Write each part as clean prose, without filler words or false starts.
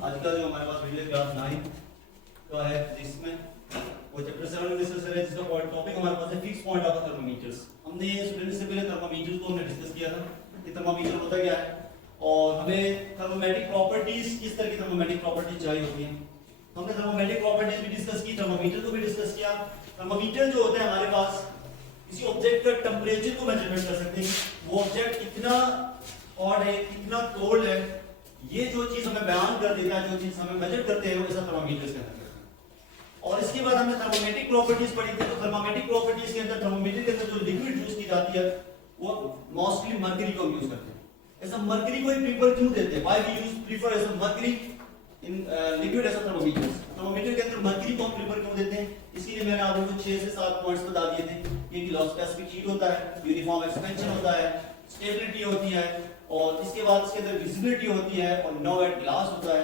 आज का जो हमारे पास वीडियो क्लास 9 का है फिजिक्स में वो चैप्टर 7 में डिस्कस है, जिसका टॉपिक हमारे पास है फिक्स पॉइंट ऑफ थर्मोमीटर्स। हमने स्टूडेंट से पहले थर्मोमीटर को हमने डिस्कस किया था कि थर्मोमीटर होता क्या है और हमें थर्मोमेट्रिक प्रॉपर्टीज, किस तरह की थर्मोमेट्रिक प्रॉपर्टीज चाहिए होती हैं। हमने थर्मोमेट्रिक प्रॉपर्टीज भी डिस्कस की, थर्मोमीटर को भी डिस्कस किया। थर्मोमीटर जो होता है हमारे पास किसी ऑब्जेक्ट का टेम्परेचर को मेजरमेंट कर सकते हैं, वो ऑब्जेक्ट कितना हॉट है, कितना कोल्ड है, ये जो चीज हमें बयान कर देता है, जो चीज हमें मेजर करते हैं, वो ऐसा थर्मोमीटर कहलाता है। और इसके बाद हमने थर्मोमेट्रिक प्रॉपर्टीज पढ़ी थी। तो थर्मोमेट्रिक प्रॉपर्टीज के अंदर थर्मोमीटर के अंदर जो लिक्विड यूज की जाती है वो मोस्टली मर्करी को यूज करते हैं। ऐसा मर्करी को ही प्रीफर क्यों देते हैं? व्हाई वी यूज प्रीफर ऐसा मर्करी इन लिक्विड ऐसा थर्मोमीटर। थर्मोमीटर के अंदर मर्करी को हम प्रीफर क्यों देते हैं? इसलिए मैंने आपको 6 से 7 पॉइंट्स बता दिए थे। ये कि लॉ स्पेसिफिक हीट होता है, यूनिफॉर्म एक्सपेंशन होता है, स्टेबिलिटी होती है और इसके बाद इसके अंदर विजिबिलिटी होती है और नो वेट ग्लास होता है।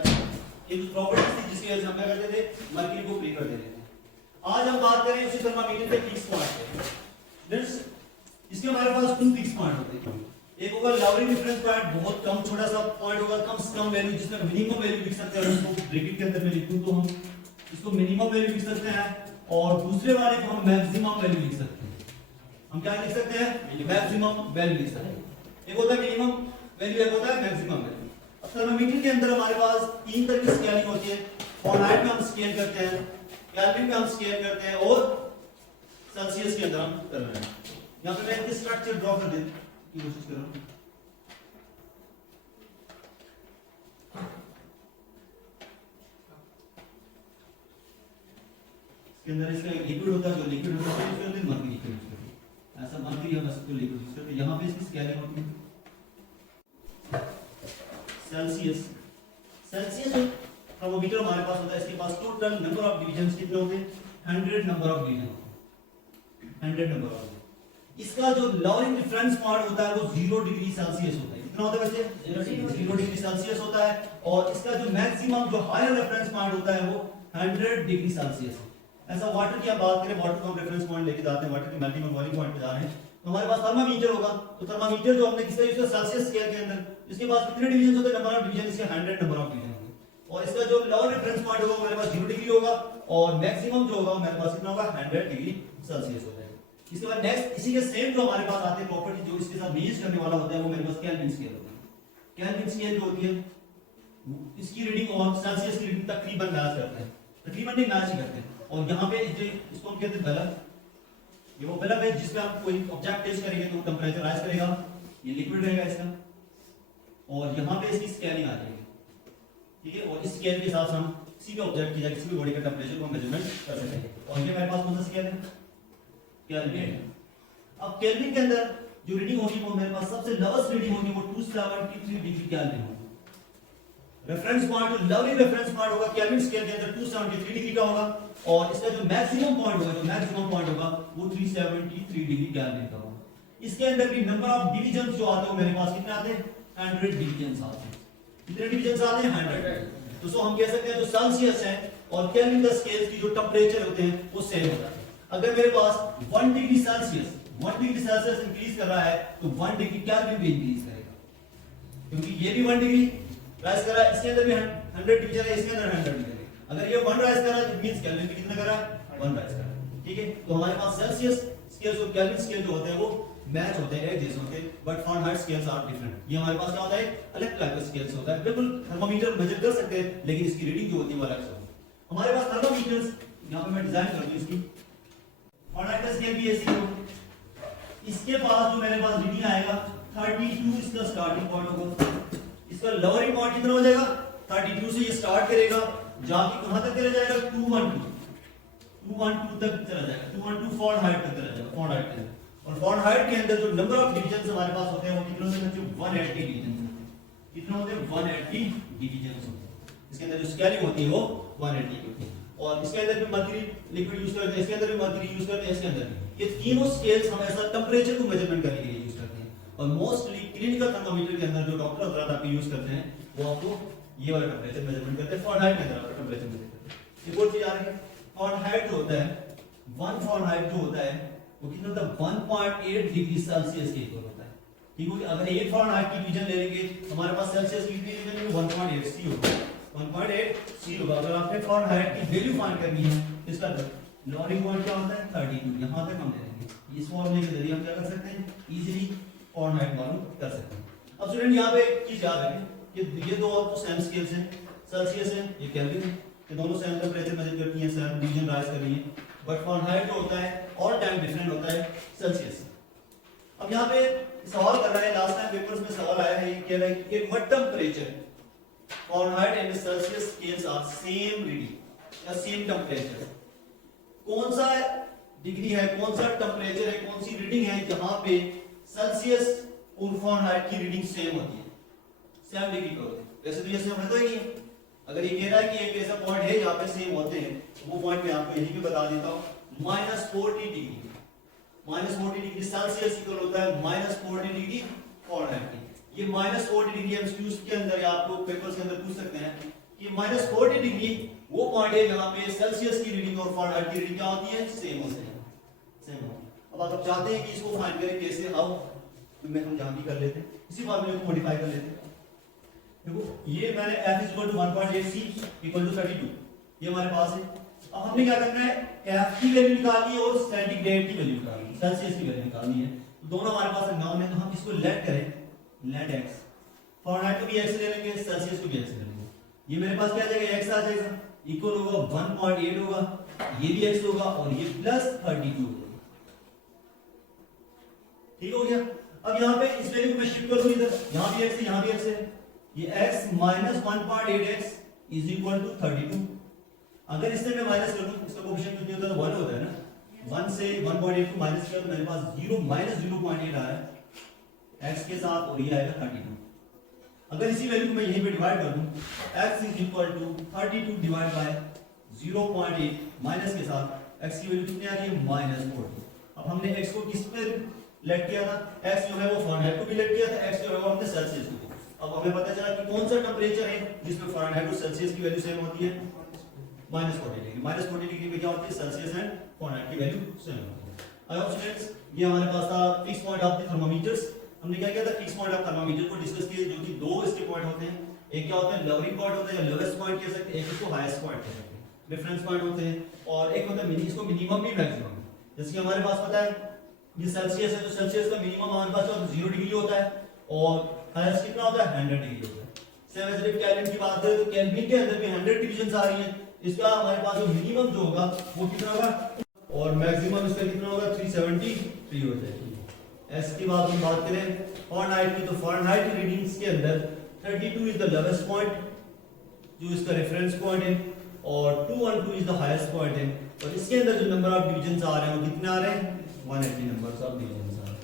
ये जो प्रॉपर्टीज थी जिसकी वजह से हम क्या करते थे, मर्करी को प्रीफर देते थे। आज हम बात करें उसी थर्मामीटर के फिक्स पॉइंट पे। इसके हमारे पास 2 फिक्स पॉइंट होते हैं। एक होगा लाउरी रेफरेंस पॉइंट, बहुत कम छोटा सा पॉइंट होगा, कम से कम वैल्यू जिसमें मिनिमम वैल्यू लिख सकते हैं। इसको ब्रैकेट के अंदर में लिखूं तो हम इसको मिनिमम वैल्यू लिख सकते हैं और दूसरे वाले को हम मैक्सिमम वैल्यू लिख सकते हैं। हम क्या लिख सकते हैं? मैक्सिमम वैल्यू लिख सकते हैं। एक होता है मिनिमम वैल्यू, एक होता है मैक्सिमम वैल्यू। अब थर्मोमीटर के अंदर हमारे पास 3 तरह की स्केलिंग होती है। फ़ारेनहाइट में हम स्केल करते हैं, केल्विन में हम स्केल करते हैं और सेल्सियस के अंदर हम कर रहे हैं। यहां पे मैं इसकी स्ट्रक्चर ड्रॉ कर देने की कोशिश कर रहा हूं। इसके अंदर इसका लिक्विड होता है, जो लिक्विड होता है उसके अंदर मर्करी यूज करते हैं। ऐसा मर्करी हम इसको लिक्विड यूज करते हैं। यहां पे इसकी स्केलिंग होती है सेल्सियस। सेल्सियस थर्मोमीटर हमारे पास होता है, इसके पास टोटल नंबर ऑफ डिवीजंस कितने होते हैं? 100 नंबर ऑफ डिवीजन होते हैं, 100 नंबर ऑफ। इसका जो लॉरिंग रेफरेंस पॉइंट होता है वो 0 डिग्री सेल्सियस होता है। कितना होता है बच्चे? 0 डिग्री सेल्सियस होता है। और इसका जो मैक्सिमम जो हायर रेफरेंस पॉइंट होता है वो 100 डिग्री सेल्सियस है। ऐसा वाटर की आप बात करें, वाटर को हम रेफरेंस पॉइंट लेके जाते हैं, वाटर के मेल्टिंग और बॉइलिंग पॉइंट पे जा रहे हैं, तो हमारे पास थर्मामीटर होगा। तो थर्मामीटर जो हमने किसका यूज किया? सेल्सियस स्केल के अंदर। इसके पास कितने डिवीजन होते हैं? नंबर ऑफ डिवीजन, इसके 100 नंबर ऑफ डिवीजन। और इसका जो लोअर रेफरेंस पॉइंट होगा हमारे पास 0 डिग्री होगा और मैक्सिमम जो होगा हमारे पास कितना होगा? 100 डिग्री सेल्सियस होता है। इसके बाद नेक्स्ट इसी के सेम जो हमारे पास आते हैं प्रॉपर्टी जो इसके साथ मेजर करने वाला होता है वो मेरे पास केल्विन स्केल होता है। केल्विन स्केल जो होती है इसकी रीडिंग और सेल्सियस की रीडिंग तकरीबन मैच करते हैं, तकरीबन नहीं मैच ही करते हैं। और यहाँ पे इसको हम कहते हैं बल्ब। ये वो बल्ब है जिसमें आप कोई ऑब्जेक्ट टेस्ट करेंगे तो टेंपरेचर राइज करेगा, ये लिक्विड रहेगा इसका, और यहाँ पे इसकी स्केलिंग आ जाएगी, ठीक है। और इस स्केल के साथ हम किसी भी ऑब्जेक्ट की या किसी भी बॉडी का टेंपरेचर को मेजरमेंट कर सकते हैं। और ये मेरे पास कौन सा स्केल है? केल्विन। अब केल्विन के अंदर जो रीडिंग होगी वो मेरे पास सबसे लोवेस्ट रीडिंग होगी वो 273 डिग्री केल्विन होगी। रेफरेंस पॉइंट जो लवली रेफरेंस पॉइंट होगा केल्विन स्केल के अंदर 273 डिग्री का होगा और इसका जो मैक्सिमम पॉइंट होगा, जो मैक्सिमम पॉइंट होगा वो 373 डिग्री केल्विन का होगा। इसके अंदर भी नंबर ऑफ डिवीजंस जो आते हैं मेरे पास कितने आते हैं? 100 डिवीजंस आते हैं। कितने डिवीजंस आते हैं? 100। तो सो हम कह सकते हैं जो सेल्सियस है और केल्विन का स्केल की जो टेंपरेचर होते हैं वो सेम होता है। अगर मेरे पास 1 डिग्री सेल्सियस इंक्रीज कर रहा है तो 1 डिग्री केल्विन भी इंक्रीज करेगा, क्योंकि ये भी 1 डिग्री राइज कर रहा है, इसके अंदर भी 100 डिवीजन है, इसके अंदर 100 डिवीजन है। अगर ये 1 राइज कर रहा है तो मींस केल्विन भी कितना कर रहा है? 1 राइज कर रहा है, ठीक है। तो हमारे पास सेल्सियस स्केल और केल्विन स्केल जो होते हैं वो मैच होते हैं, एक जैसे होते हैं, but Fahrenheit scales are different. ये हमारे पास क्या होता है? अलग टाइप का स्केल्स होता है। बिल्कुल थर्मोमीटर मेजर कर सकते हैं लेकिन इसकी रीडिंग जो होती है वो अलग से होती है। हमारे पास थर्मोमीटर्स यहां पे मैं डिजाइन कर दूं इसकी, फ़ारेनहाइट का स्केल भी ऐसे होगा। इसके पास जो मेरे पास रीडिंग आएगा 32 इसका स्टार्टिंग पॉइंट होगा। इसका लोअरिंग पॉइंट कितना हो जाएगा? 32 से ये स्टार्ट करेगा, जाके कहां तक चला जाएगा? 212 तक चला जाएगा, 212 फ़ारेनहाइट तक चला जाएगा, फ़ारेनहाइट के अंदर। और फ़ारेनहाइट के अंदर जो नंबर ऑफ डिवीजंस हमारे पास होते हैं वो कितने होते हैं? 180 डिवीजंस। कितने होते हैं? 180 डिवीजंस होते हैं। इसके अंदर जो स्केलिंग होती है वो 180 होती है। और इसके अंदर भी मर्करी लिक्विड यूज करते हैं, इसके अंदर भी मर्करी यूज करते हैं, इसके अंदर भी। ये तीनों स्केल्स हम ऐसा टेंपरेचर को मेजरमेंट करने के लिए यूज करते हैं। और मोस्टली क्लिनिकल थर्मोमीटर के अंदर जो डॉक्टर हजरात आपके यूज करते हैं वो आपको ये वाला टेंपरेचर मेजरमेंट करते हैं, फ़ारेनहाइट के अंदर टेंपरेचर मेजर करते हैं। एक और चीज आ रही है, फ़ारेनहाइट जो होता है 1 फ़ारेनहाइट जो होता है वो कितना होता है? 1.8 डिग्री सेल्सियस के इक्वल होता है, ठीक है। अगर 1 फ़ारेनहाइट की डिवीजन ले लेंगे हमारे पास सेल्सियस की डिवीजन 1.8 सी होगा, 1.8 सी होगा। अगर आपने फ़ारेनहाइट की वैल्यू फाइंड करनी है इसका लॉगिंग पॉइंट क्या होता है 32, यहां तक हम ले लेंगे। इस फॉर्मूले के जरिए हम क्या कर सकते हैं, इजीली फ़ारेनहाइट मालूम कर सकते हैं। अब स्टूडेंट यहां पे एक चीज याद रखें कि ये दो तो सेम स्केल्स हैं, सेल्सियस है, ये केल्विन है, ये दोनों सेम टेंपरेचर मेजर करती हैं, सेम डिवीजन राइज कर रही हैं, बट फ़ारेनहाइट जो होता है ऑल टाइम डिफरेंट होता है सेल्सियस। अब यहाँ पे सवाल कर रहा है, लास्ट टाइम पेपर्स में सवाल आया है, ये कह रहा है कि what temperature Fahrenheit and Celsius scales are same reading या सेम टेंपरेचर। कौन सा डिग्री है, कौन सा टेंपरेचर है, कौन सी रीडिंग है जहां पे सेल्सियस और फ़ारेनहाइट की रीडिंग सेम होती है, सेम डिग्री पर होती है। वैसे तो ये सेम होता ही नहीं है। अगर ये कह रहा है कि एक ऐसा पॉइंट है जहां पे सेम होते हैं, तो वो पॉइंट मैं आपको यहीं पे बता देता हूं, -40 डिग्री, -40 डिग्री सेल्सियस इक्वल होता है -40 डिग्री फ़ारेनहाइट की। ये -40 डिग्री एमसीक्यूज के अंदर या आपको पेपर्स के अंदर पूछ सकते हैं कि -40 डिग्री वो पॉइंट है जहां पे सेल्सियस की रीडिंग और फ़ारेनहाइट की रीडिंग क्या होती है, सेम होती है, सेम होती है। अब आप चाहते हैं कि इसको फाइंड करें कैसे, आओ तो मैं हम जहां भी कर लेते हैं, इसी फॉर्मूले को मॉडिफाई कर लेते हैं। देखो ये मैंने f = 1.8 c = 32 ये हमारे पास है। अब हमने क्या करना है, f की वैल्यू निकालनी है और सेंटीग्रेड की वैल्यू निकालनी है, सेल्सियस की वैल्यू निकालनी है। तो दोनों हमारे पास अननोन है, तो हम इसको लेट करें, लेट x, फ़ारेनहाइट को भी x ले लेंगे, सेल्सियस को भी x ले लेंगे। ये मेरे पास क्या आ जाएगा, x आ जाएगा, इक्वल होगा 1.8 होगा, ये भी x होगा और ये प्लस 32 होगा। ठीक हो गया। अब यहाँ पे इस वैल्यू को मैं शिफ्ट कर दूं इधर, यहाँ भी x है, यहाँ भी x है, ये x minus 1.8x is equal to 32। अगर इससे मैं माइनस कर दूं, इसका कोएफिशिएंट कितना होता है, 1 होता है ना, 1 से 1.8 को माइनस किया तो मेरे पास 0 minus 0.8 आ रहा है x के साथ, और ये आएगा 32। अगर इसी वैल्यू को मैं यहीं पे डिवाइड कर दूं, x is equal to 32 divide by 0.8 minus के साथ, x की वैल्यू कितनी आ रही है, -40। अब हमने x को किस पे लेट किया था, x जो है वो फ़ारेनहाइट को भी लेट किया था, x जो है वो हमने सेल्सियस को। अब हमें पता चला कि कौन सा टेंपरेचर है जिसमें फ़ारेनहाइट और सेल्सियस की वैल्यू सेम होती है, -40 डिग्री। -40 डिग्री पे क्या होती है, सेल्सियस एंड फ़ारेनहाइट की वैल्यू सेम होती है। आई होप स्टूडेंट्स ये हमारे पास था fix point of the thermometers. हमने क्या किया था, फिक्स पॉइंट ऑफ थर्मोमीटर को डिस्कस किया, जो कि दो इसके पॉइंट होते हैं, एक क्या होता है लवरिंग पॉइंट होता है या लोवेस्ट पॉइंट कह सकते हैं, एक इसको हाईएस्ट पॉइंट कह सकते हैं, रेफरेंस पॉइंट होते हैं, और एक होता है इसको मिनिमम भी मैक्सिमम। जैसे कि हमारे पास पता है ये सेल्सियस है, तो सेल्सियस का मिनिमम हमारे पास 0 डिग्री होता है और हाईएस्ट कितना होता है, 100 डिग्री होता है। सेम एज इफ केल्विन की बात करें तो केल्विन के अंदर भी 100 डिवीजंस आ रही हैं, इसका हमारे पास जो मिनिमम जो होगा वो कितना होगा और मैक्सिमम इसका कितना होगा, 373 हो जाएगी। एस की बात हम बात करें फ़ारेनहाइट की, तो फ़ारेनहाइट की रीडिंग्स के अंदर 32 इज द लोवेस्ट पॉइंट जो इसका रेफरेंस पॉइंट है, और 212 इज द हाईएस्ट पॉइंट है, और इसके अंदर जो नंबर ऑफ डिवीजंस आ रहे हैं वो कितने आ रहे हैं, 180 नंबर्स ऑफ डिवीजंस आ रहे हैं।